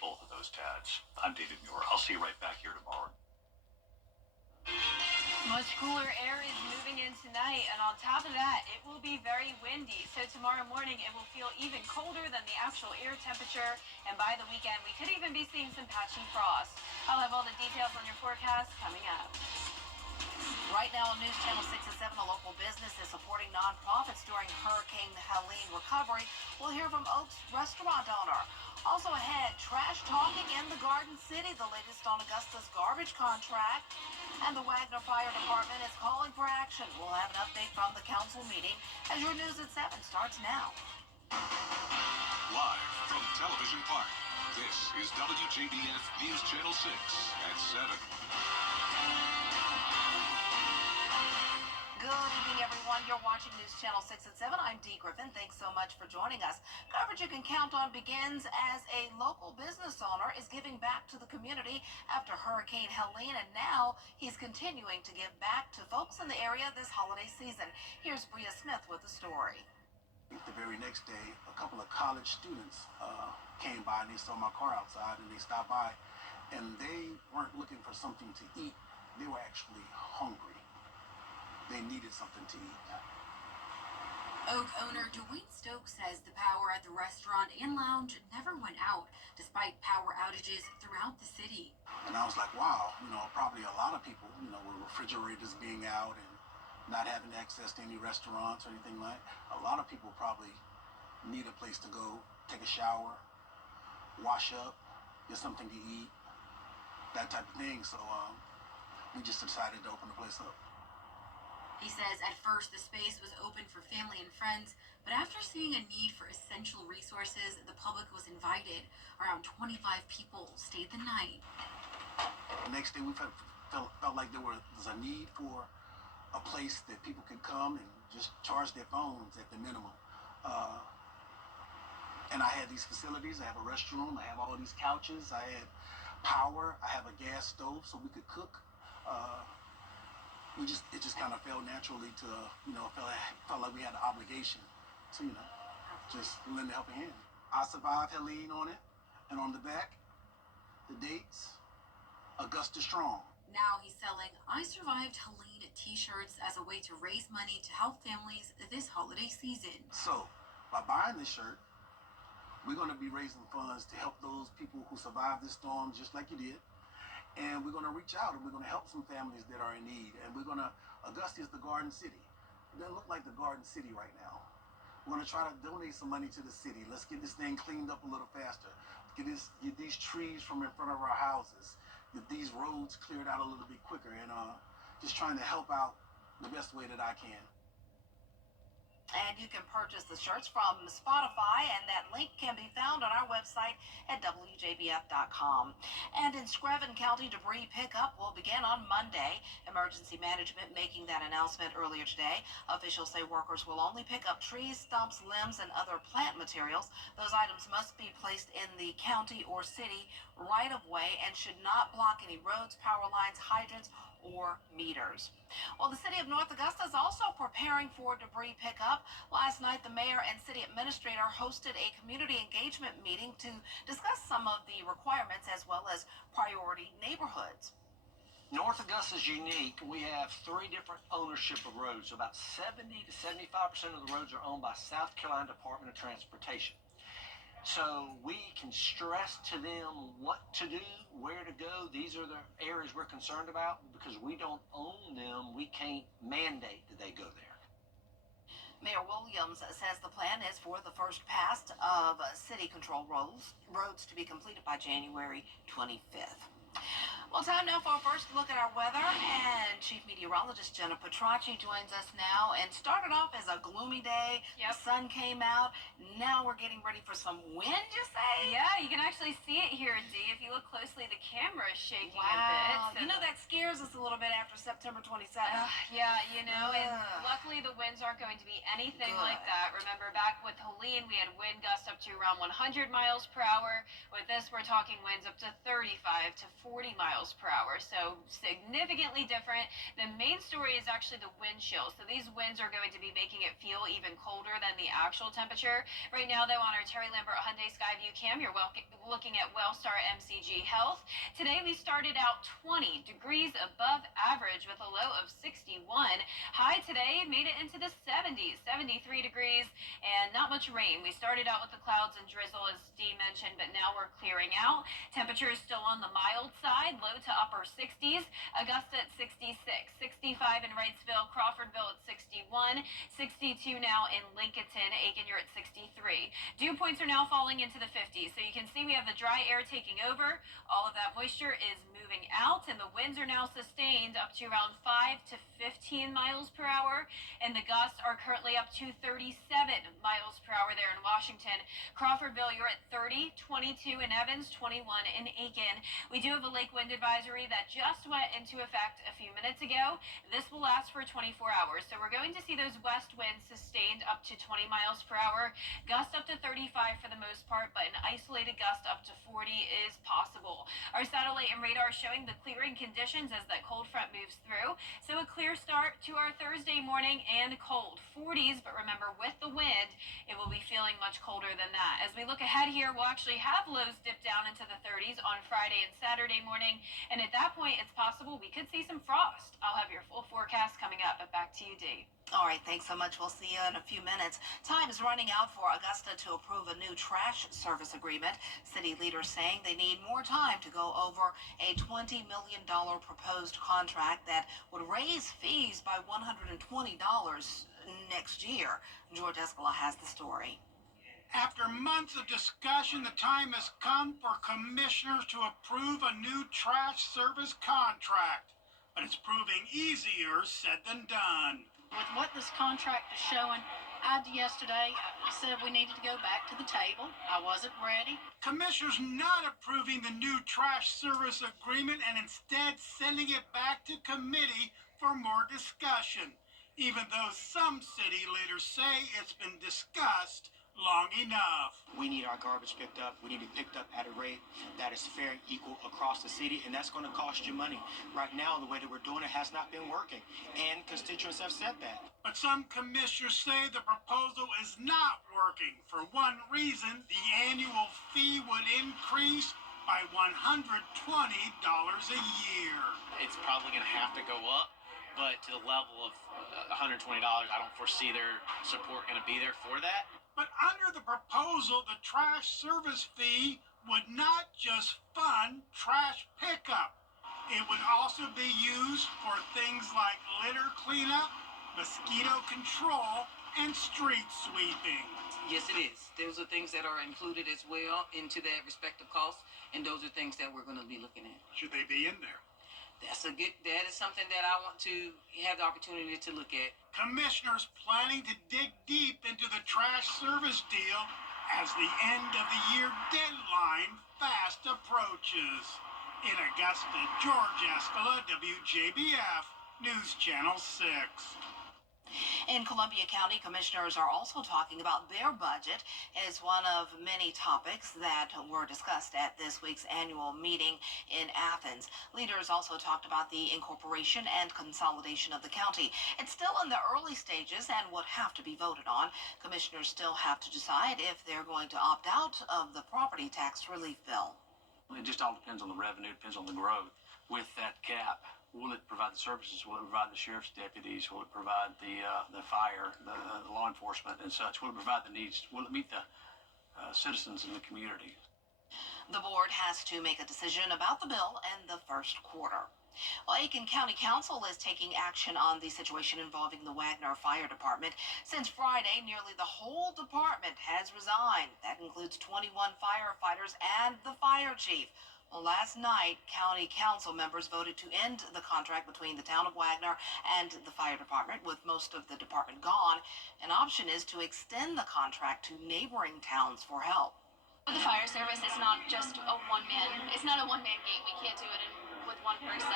both of those Tads. I'm David Muir. I'll see you right back here tomorrow. Much cooler air is moving in tonight, and on top of that, it will be very windy. So tomorrow morning, it will feel even colder than the actual air temperature, and by the weekend, we could even be seeing some patchy frost. I'll have all the details on your forecast coming up. Right now on News Channel 6 and 7, a local business is supporting nonprofits during Hurricane Helene recovery. We'll hear from Oak's restaurant owner. Also ahead, trash talking in the Garden City, the latest on Augusta's garbage contract. And the Wagner Fire Department is calling for action. We'll have an update from the council meeting as your News at 7 starts now. Live from Television Park, this is WJBF News Channel 6 at 7. Good evening, everyone. You're watching News Channel 6 at 7. I'm Dee Griffin. Thanks so much for joining us. Coverage you can count on begins as a local business owner is giving back to the community after Hurricane Helene, and now he's continuing to give back to folks in the area this holiday season. Here's Bria Smith with the story. The very next day, a couple of college students came by and they saw my car outside and they stopped by, and they weren't looking for something to eat. They were actually hungry. They needed something to eat. Oak owner Dwayne Stokes says the power at the restaurant and lounge never went out despite power outages throughout the city. And I was like, wow, probably a lot of people, with refrigerators being out and not having access to any restaurants or anything like that, a lot of people probably need a place to go, take a shower, wash up, get something to eat, that type of thing. So we just decided to open the place up. He says at first the space was open for family and friends, but after seeing a need for essential resources, the public was invited. Around 25 people stayed the night. The next day we felt like there was a need for a place that people could come and just charge their phones at the minimum. And I had these facilities. I have a restroom. I have all these couches. I had power. I have a gas stove so we could cook. It just kind of felt naturally to, felt like we had an obligation to, just lend a helping hand. I survived Helene on it, and on the back, the dates, Augusta Strong. Now he's selling I Survived Helene t-shirts as a way to raise money to help families this holiday season. So, by buying this shirt, we're going to be raising funds to help those people who survived this storm just like you did. And we're going to reach out and we're going to help some families that are in need. And Augusta is the Garden City. It doesn't look like the Garden City right now. We're going to try to donate some money to the city. Let's get this thing cleaned up a little faster. Get these trees from in front of our houses. Get these roads cleared out a little bit quicker. And just trying to help out the best way that I can. And you can purchase the shirts from Spotify, and that link can be found on our website at WJBF.com. And in Screven County, debris pickup will begin on Monday. Emergency management making that announcement earlier today. Officials say workers will only pick up trees, stumps, limbs, and other plant materials. Those items must be placed in the county or city right of way and should not block any roads, power lines, hydrants, or meters. Well, the city of North Augusta is also preparing for debris pickup. Last night, the mayor and city administrator hosted a community engagement meeting to discuss some of the requirements as well as priority neighborhoods. North Augusta is unique. We have 3 different ownership of roads. So about 70 to 75% of the roads are owned by South Carolina Department of Transportation. So we can stress to them what to do, where to go. These are the areas we're concerned about. Because we don't own them, we can't mandate that they go there. Mayor Williams says the plan is for the first pass of city control roads to be completed by January 25th. Well, time now for our first look at our weather, and Chief Meteorologist Jenna Petracci joins us now. And started off as a gloomy day. Yep. The sun came out. Now we're getting ready for some wind, you say? Yeah, you can actually see it here, Dee. If you look closely, the camera is shaking a Wow. bit. So That scares us a little bit after September 27th. yeah, and luckily the winds aren't going to be anything Good. like that. Remember back with Helene, we had wind gusts up to around 100 miles per hour. With this, we're talking winds up to 35 to 40 miles per hour. So significantly different. The main story is actually the wind chill. So these winds are going to be making it feel even colder than the actual temperature. Right now, though, on our Terry Lambert Hyundai Skyview cam, you're looking at Wellstar MCG Health. Today, we started out 20 degrees above average with a low of 61. High today made it into the 70s, 73 degrees, and not much rain. We started out with the clouds and drizzle, as Dee mentioned, but now we're clearing out. Temperature is still on the mild side, low to upper 60s. Augusta at 66, 65 in Wrightsville, Crawfordville at 61, 62 now in Lincolnton. Aiken, you're at 63. Dew points are now falling into the 50s, so you can see we have the dry air taking over. All of that moisture is moving out, and the winds are now sustained up to around 5 to 15 miles per hour, and the gusts are currently up to 37 miles per hour there in Washington. Crawfordville, you're at 30, 22 in Evans, 21 in Aiken. We do have a lake wind advisory that just went into effect a few minutes ago. This will last for 24 hours, so we're going to see those west winds sustained up to 20 miles per hour, gusts up to 35 for the most part, but an isolated gust up to 40 is possible. Our satellite and radar showing the clearing conditions as that cold front moves through. So a clear start to our Thursday morning and cold 40s, but remember with the wind, it will be feeling much colder than that. As we look ahead here, we'll actually have lows dip down into the 30s on Friday and Saturday morning. And at that point, it's possible we could see some frost. I'll have your full forecast coming up, but back to you, Dee. All right, thanks so much. We'll see you in a few minutes. Time is running out for Augusta to approve a new trash service agreement. City leaders saying they need more time to go over a $20 million proposed contract that would raise fees by $120 next year. George Escala has the story. After months of discussion, the time has come for commissioners to approve a new trash service contract. But it's proving easier said than done. With what this contract is showing, yesterday said we needed to go back to the table. I wasn't ready. Commissioners not approving the new trash service agreement and instead sending it back to committee for more discussion, even though some city leaders say it's been discussed long enough. We need our garbage picked up. We need it picked up at a rate that is fair and equal across the city, and that's going to cost you money. Right now, the way that we're doing it has not been working, and constituents have said that. But some commissioners say the proposal is not working. For one reason, the annual fee would increase by $120 a year. It's probably going to have to go up, but to the level of $120, I don't foresee their support going to be there for that. But under the proposal, the trash service fee would not just fund trash pickup. It would also be used for things like litter cleanup, mosquito control, and street sweeping. Yes, it is. Those are things that are included as well into that respective cost, and those are things that we're going to be looking at. Should they be in there? That is something that I want to have the opportunity to look at. Commissioners planning to dig deep into the trash service deal as the end of the year deadline fast approaches. In Augusta, George Escala, WJBF, News Channel 6. In Columbia County, commissioners are also talking about their budget as one of many topics that were discussed at this week's annual meeting in Athens. Leaders also talked about the incorporation and consolidation of the county. It's still in the early stages and would have to be voted on. Commissioners still have to decide if they're going to opt out of the property tax relief bill. It just all depends on the revenue, depends on the growth. With that cap, will it provide the services? Will it provide the sheriff's deputies? Will it provide the fire, the law enforcement and such? Will it provide the needs? Will it meet the citizens in the community? The board has to make a decision about the bill in the first quarter. Well, Aiken County Council is taking action on the situation involving the Wagner Fire Department. Since Friday, nearly the whole department has resigned. That includes 21 firefighters and the fire chief. Well, last night, county council members voted to end the contract between the town of Wagner and the fire department, with most of the department gone. An option is to extend the contract to neighboring towns for help. The fire service is not just it's not a one-man game. We can't do it in with one person.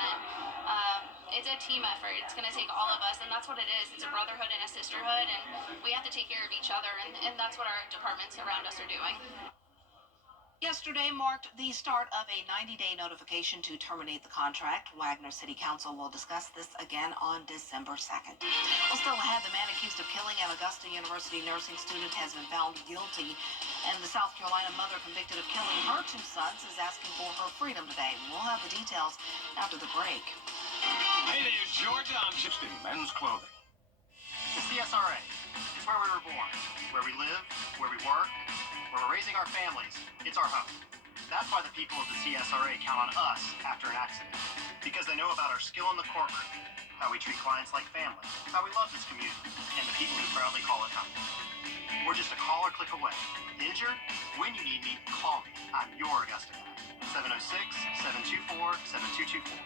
It's a team effort. It's going to take all of us, and that's what it is. It's a brotherhood and a sisterhood, and we have to take care of each other, and that's what our departments around us are doing. Yesterday marked the start of a 90-day notification to terminate the contract. Wagner City Council will discuss this again on December 2nd. Well, still ahead, the man accused of killing an Augusta University nursing student has been found guilty, and the South Carolina mother convicted of killing her two sons is asking for her freedom today. We'll have the details after the break. Hey there, Georgia. I'm just in men's clothing. The CSRA is where we were born, where we live, where we work, where we're raising our families. It's our home. That's why the people of the CSRA count on us after an accident, because they know about our skill in the courtroom, how we treat clients like family, how we love this community, and the people who proudly call it home. We're just a call or click away. Injured? When you need me, call me. I'm your Augusta guy. 706-724-7224.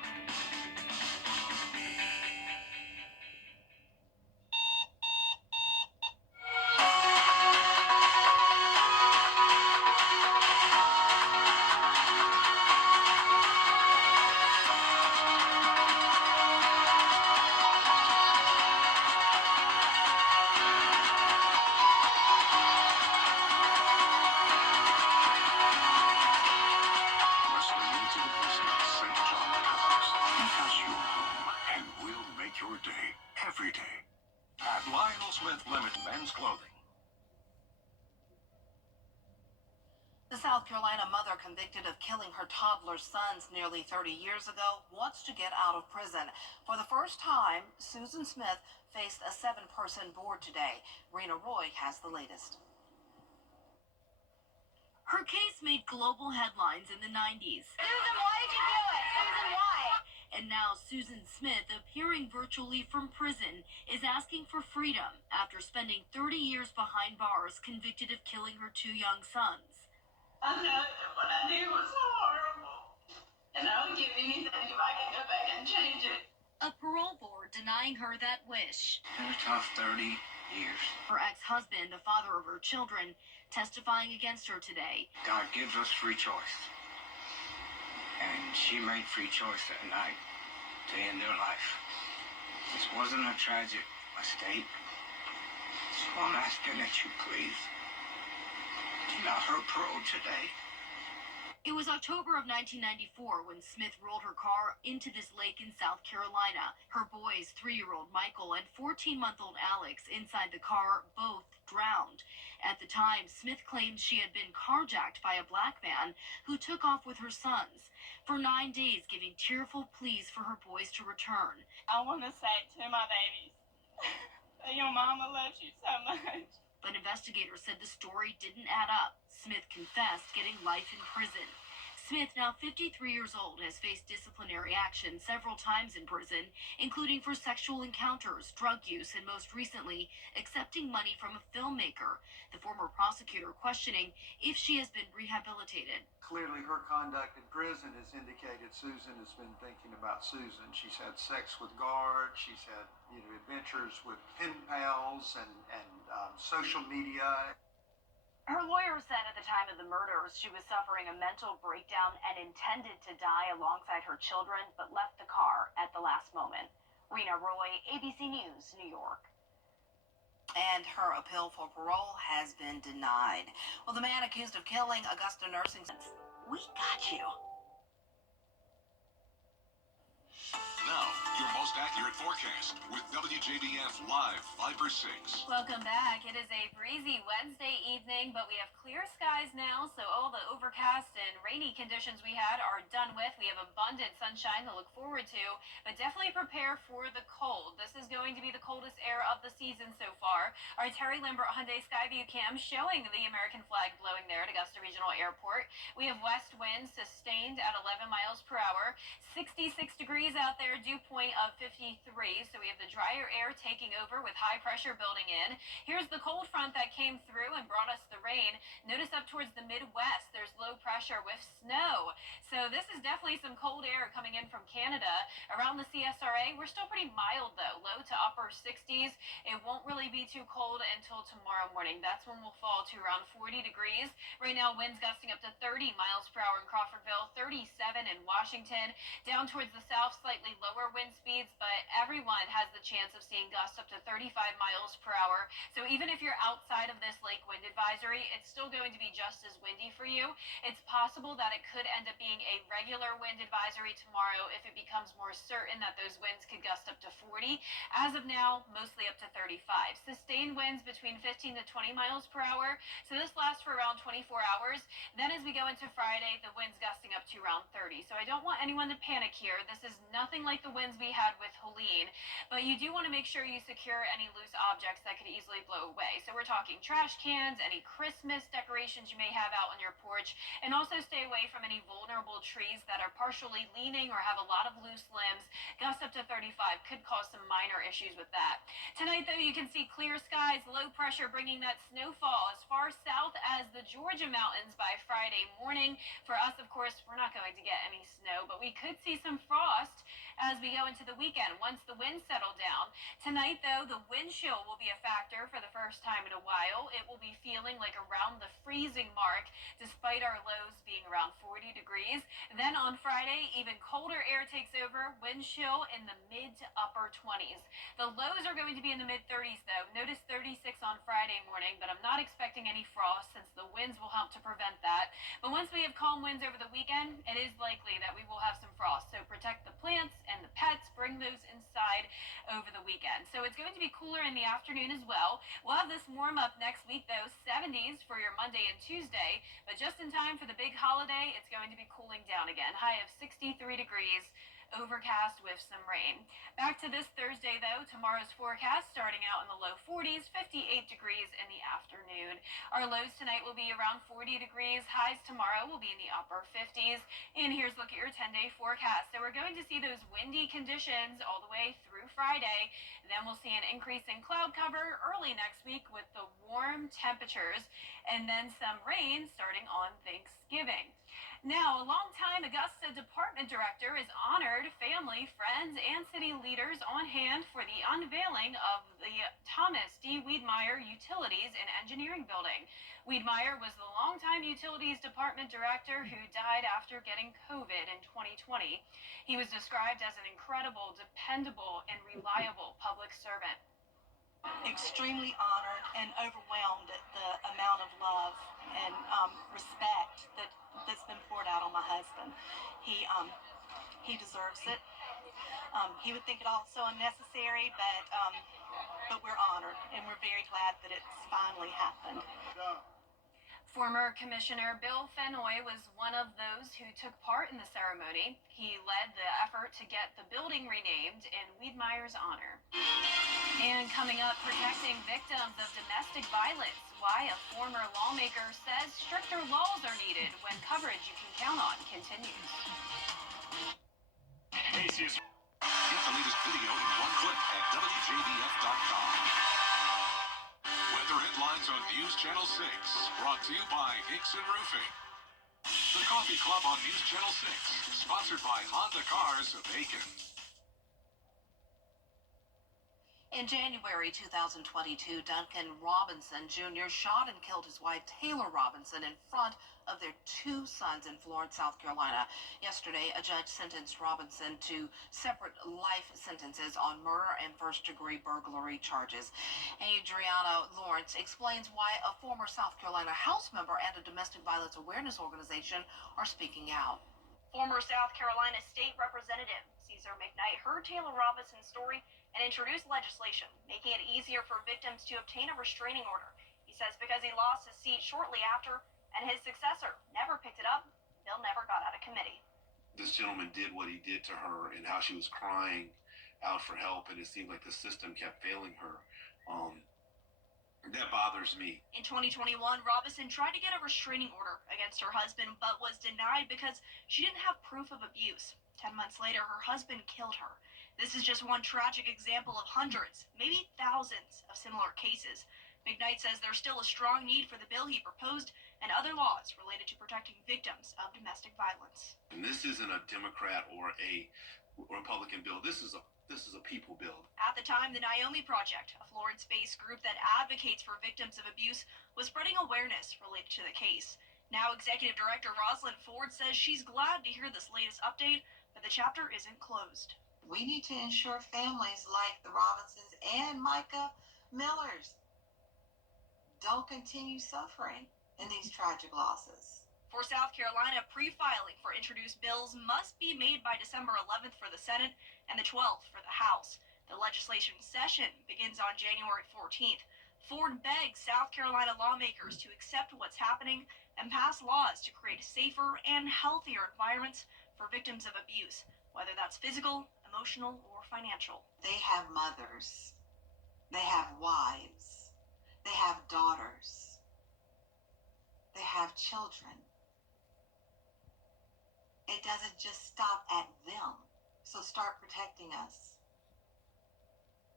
Your day, every day. At Lionel Smith Limited Men's Clothing. The South Carolina mother convicted of killing her toddler sons nearly 30 years ago wants to get out of prison. For the first time, Susan Smith faced a 7-person board today. Rena Roy has the latest. Her case made global headlines in the 90s. Susan, why did you do it? Susan, why? And now Susan Smith, appearing virtually from prison, is asking for freedom after spending 30 years behind bars, convicted of killing her two young sons. I know that what I did was horrible, and I would give anything if I could go back and change it. A parole board denying her that wish. A tough 30 years. Her ex-husband, the father of her children, testifying against her today. God gives us free choice. And she made free choice that night to end their life. This wasn't a tragic mistake. So I'm asking that you please deny her parole today. It was October of 1994 when Smith rolled her car into this lake in South Carolina. Her boys, 3-year-old Michael and 14-month-old Alex, inside the car, both drowned. At the time, Smith claimed she had been carjacked by a black man who took off with her sons. For 9 days, giving tearful pleas for her boys to return. I want to say to my babies that your mama loves you so much. But investigators said the story didn't add up. Smith confessed getting life in prison. Smith, now 53 years old, has faced disciplinary action several times in prison, including for sexual encounters, drug use, and most recently, accepting money from a filmmaker. The former prosecutor questioning if she has been rehabilitated. Clearly, her conduct in prison has indicated Susan has been thinking about Susan. She's had sex with guards. She's had, adventures with pen pals and social media. Her lawyer said at the time of the murders she was suffering a mental breakdown and intended to die alongside her children, but left the car at the last moment. Rena Roy, ABC News, New York. And her appeal for parole has been denied. Well, the man accused of killing Augusta nursing students. We got you. Now, your most accurate forecast with WJBF Live 5/6. Welcome back. It is a breezy Wednesday evening, but we have clear skies now, so all the overcast and rainy conditions we had are done with. We have abundant sunshine to look forward to, but definitely prepare for the cold. This is going to be the coldest air of the season so far. Our Terry Lambert Hyundai Skyview cam showing the American flag blowing there at Augusta Regional Airport. We have west winds sustained at 11 miles per hour. 66 degrees out there, dew point of 58. 53, so we have the drier air taking over with high pressure building in. Here's the cold front that came through and brought us the rain. Notice up towards the Midwest, there's low pressure with snow. So this is definitely some cold air coming in from Canada. Around the CSRA, we're still pretty mild though, low to upper 60s. It won't really be too cold until tomorrow morning. That's when we'll fall to around 40 degrees. Right now, winds gusting up to 30 miles per hour in Crawfordville, 37 in Washington. Down towards the south, slightly lower wind speeds, but everyone has the chance of seeing gusts up to 35 miles per hour. So even if you're outside of this lake wind advisory, it's still going to be just as windy for you. It's possible that it could end up being a regular wind advisory tomorrow if it becomes more certain that those winds could gust up to 40. As of now, mostly up to 35. Sustained winds between 15 to 20 miles per hour. So this lasts for around 24 hours. Then as we go into Friday, the winds gusting up to around 30. So I don't want anyone to panic here. This is nothing like the winds we had with Helene, but you do want to make sure you secure any loose objects that could easily blow away. So we're talking trash cans, any Christmas decorations you may have out on your porch, and also stay away from any vulnerable trees that are partially leaning or have a lot of loose limbs. Gusts up to 35 could cause some minor issues with that. Tonight, though, you can see clear skies, low pressure bringing that snowfall as far south as the Georgia mountains by Friday morning. For us, of course, we're not going to get any snow, but we could see some frost as we go into the weekend once the winds settle down. Tonight, though, the wind chill will be a factor for the first time in a while. It will be feeling like around the freezing mark, despite our lows being around 40 degrees. Then on Friday, even colder air takes over, wind chill in the mid to upper 20s. The lows are going to be in the mid 30s, though. Notice 36 on Friday morning, but I'm not expecting any frost since the winds will help to prevent that. But once we have calm winds over the weekend, it is likely that we will have some frost. So protect the plants and the pets, bring those inside over the weekend. So it's going to be cooler in the afternoon as well. We'll have this warm up next week though, 70s for your Monday and Tuesday, but just in time for the big holiday, it's going to be cooling down again. High of 63 degrees. Overcast with some rain. Back to this Thursday though, tomorrow's forecast starting out in the low 40s, 58 degrees in the afternoon. Our lows tonight will be around 40 degrees. Highs tomorrow will be in the upper 50s. And here's a look at your 10-day forecast. So we're going to see those windy conditions all the way through Friday. Then we'll see an increase in cloud cover early next week with the warm temperatures and then some rain starting on Thanksgiving. Now, a longtime Augusta department director is honored. Family, friends, and city leaders on hand for the unveiling of the Thomas D. Wiedmeyer Utilities and Engineering Building. Wiedmeyer was the longtime Utilities Department director who died after getting COVID in 2020. He was described as an incredible, dependable, and reliable public servant. Extremely honored and overwhelmed at the amount of love and respect that's been poured out on my husband. He deserves it. He would think it also unnecessary, but we're honored and we're very glad that it's finally happened. Former Commissioner Bill Fennoy was one of those who took part in the ceremony. He led the effort to get the building renamed in Wiedmeyer's honor. And coming up, protecting victims of domestic violence. Why a former lawmaker says stricter laws are needed when coverage you can count on continues. Get the latest video in one click at WJBF.com. Weather headlines on News Channel 6, brought to you by Hickson Roofing. The Coffee Club on News Channel 6, sponsored by Honda Cars of Aiken. In January 2022, Duncan Robinson Jr. shot and killed his wife, Taylor Robinson, in front of their two sons in Florence, South Carolina. Yesterday, a judge sentenced Robinson to separate life sentences on murder and first-degree burglary charges. Adriana Lawrence explains why a former South Carolina House member and a domestic violence awareness organization are speaking out. Former South Carolina State Representative Cesar McKnight heard Taylor Robinson's story and introduced legislation making it easier for victims to obtain a restraining order. He says because he lost his seat shortly after and his successor never picked it up, Bill never got out of committee. This gentleman did what he did to her and how she was crying out for help, and it seemed like the system kept failing her. That bothers me. In 2021, Robinson tried to get a restraining order against her husband, but was denied because she didn't have proof of abuse. 10 months later, her husband killed her. This is just one tragic example of hundreds, maybe thousands, of similar cases. McKnight says there's still a strong need for the bill he proposed and other laws related to protecting victims of domestic violence. And this isn't a Democrat or a Republican bill. This is a people bill. At the time, the Naomi Project, a Florence-based group that advocates for victims of abuse, was spreading awareness related to the case. Now, Executive Director Rosalind Ford says she's glad to hear this latest update, but the chapter isn't closed. We need to ensure families like the Robinsons and Micah Millers don't continue suffering in these tragic losses. For South Carolina, pre-filing for introduced bills must be made by December 11th for the Senate and the 12th for the House. The legislation session begins on January 14th. Ford begs South Carolina lawmakers to accept what's happening and pass laws to create safer and healthier environments for victims of abuse, whether that's physical, emotional, or financial. They have mothers. They have wives. They have daughters. They have children. It doesn't just stop at them. So start protecting us.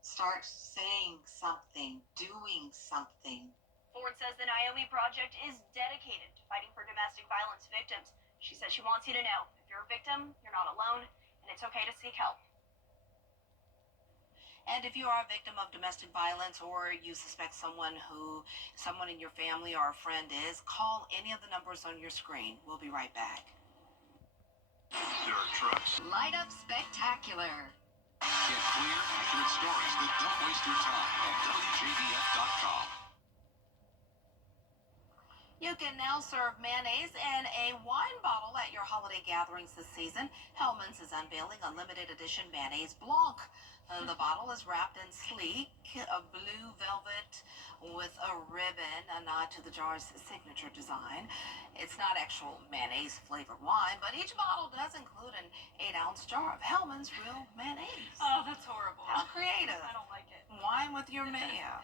Start saying something, doing something. Ford says the Naomi Project is dedicated to fighting for domestic violence victims. She says she wants you to know, if you're a victim, you're not alone, and it's okay to seek help. And if you are a victim of domestic violence or you suspect someone in your family or a friend is, call any of the numbers on your screen. We'll be right back. There are trucks. Light Up Spectacular. Get clear, accurate stories that don't waste your time at WJBF.com. You can now serve mayonnaise in a wine bottle at your holiday gatherings this season. Hellmann's is unveiling a limited edition mayonnaise blanc. The bottle is wrapped in sleek blue velvet with a ribbon, a nod to the jar's signature design. It's not actual mayonnaise flavored wine, but each bottle does include an 8-ounce jar of Hellmann's real mayonnaise. Oh, that's horrible. How creative. I don't like it. Wine with your mayo.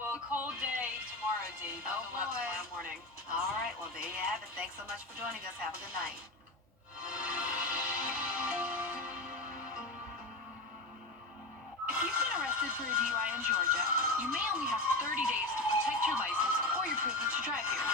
Well, a cold day tomorrow, Dee. Oh, Bundle up boy. tomorrow morning. All right, well, there you have it. Thanks so much for joining us. Have a good night. If you've been arrested for a DUI in Georgia, you may only have 30 days to protect your license or your privilege to drive here.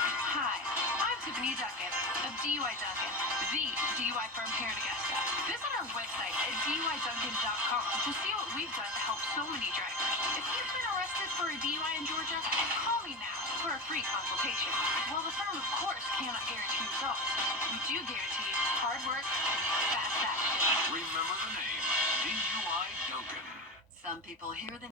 Hi, I'm Tiffany Duncan of DUI Duncan, the DUI firm here in Augusta. Visit our website at DUIDuncan.com to see what we've done to help so many drivers. If you've been arrested for a DUI in Georgia, call me now for a free consultation. While the firm, of course, cannot guarantee results, we do guarantee hard work and fast action. Remember the name, DUI Duncan. Some people hear the